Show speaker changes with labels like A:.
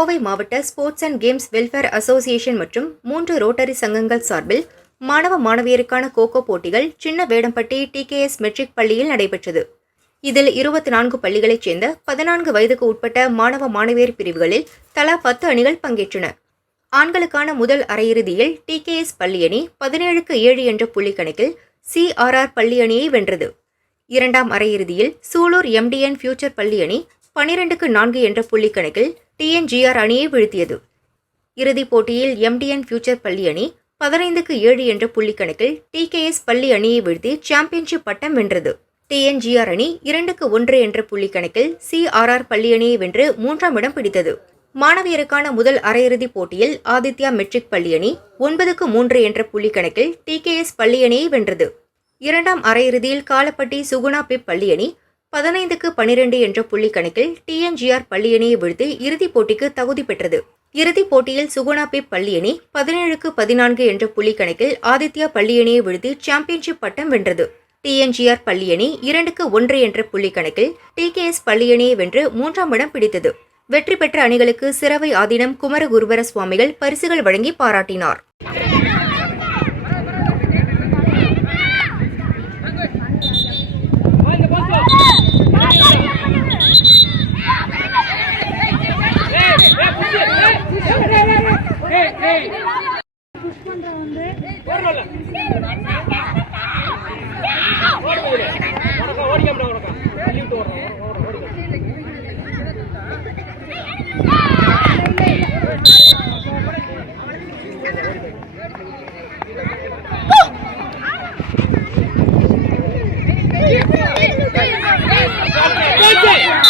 A: கோவை மாவட்ட sports and games welfare association மற்றும் மூன்று ரோட்டரி சங்கங்கள் சார்பில் மாணவ மாணவியருக்கான கோகோ போட்டிகள் சின்ன வேடம்பட்டி டிகேஎஸ் மெட்ரிக் பள்ளியில் நடைபெற்றது. இதில் இருபத்தி நான்கு பள்ளிகளைச் சேர்ந்த பதினான்கு வயதுக்கு உட்பட்ட மாணவ மாணவியர் பிரிவுகளில் தலா பத்து அணிகள் பங்கேற்றன. ஆண்களுக்கான முதல் அரையிறுதியில் டிகேஎஸ் பள்ளி அணி பதினேழுக்கு ஏழு என்ற புள்ளி கணக்கில் சிஆர்ஆர் பள்ளி அணியை வென்றது. இரண்டாம் அரையிறுதியில் சூலூர் எம்டிஎன் ஃபியூச்சர் பள்ளி அணி பனிரெண்டுக்கு நான்கு என்ற புள்ளி கணக்கில் டிஎன்ஜிஆர் அணியை வீழ்த்தியது. இறுதிப் போட்டியில் எம்டிஎன் ஃபியூச்சர் பள்ளி அணி பதினைந்துக்கு ஏழு என்ற புள்ளி கணக்கில் டிகேஎஸ் பள்ளி அணியை வீழ்த்தி சாம்பியன்ஷிப் பட்டம் வென்றது. டிஎன்ஜிஆர் அணி இரண்டுக்கு ஒன்று என்ற புள்ளிக்கணக்கில் சிஆர்ஆர் பள்ளி அணியை வென்று மூன்றாம் இடம் பிடித்தது. மாணவியருக்கான முதல் அரையிறுதிப் போட்டியில் ஆதித்யா மெட்ரிக் பள்ளி அணி ஒன்பதுக்கு மூன்று என்ற புள்ளி கணக்கில் டிகேஎஸ் பள்ளி அணியை வென்றது. இரண்டாம் அரையிறுதியில் காலப்பட்டி சுகுணா பிப் பள்ளி அணி பதினைந்துக்கு பனிரெண்டு என்ற புள்ளி கணக்கில் டிஎன்ஜிஆர் பள்ளி அணியை வீழ்த்தி இறுதிப் போட்டிக்கு தகுதி பெற்றது. இறுதிப் போட்டியில் சுகுணா பிப் பள்ளி அணி பதினேழுக்கு பதினான்கு என்ற புள்ளி கணக்கில் ஆதித்யா பள்ளி அணியை வீழ்த்தி சாம்பியன்ஷிப் பட்டம் வென்றது. டிஎன்ஜிஆர் பள்ளி அணி இரண்டுக்கு ஒன்று என்ற புள்ளி கணக்கில் டிகேஎஸ் பள்ளி அணியை வென்று மூன்றாம் இடம் பிடித்தது. வெற்றி பெற்ற அணிகளுக்கு சிறவை ஆதீனம் குமரகுருவர சுவாமிகள் பரிசுகள் வழங்கி பாராட்டினார்.
B: ஏய் ஏய் ஏய் வரல ஓடு ஓடு உனக்கு ஓடிக்கம்டா உனக்கு தள்ளி விட்டு ஓடுறோம் ஓடு ஏய் ஏய்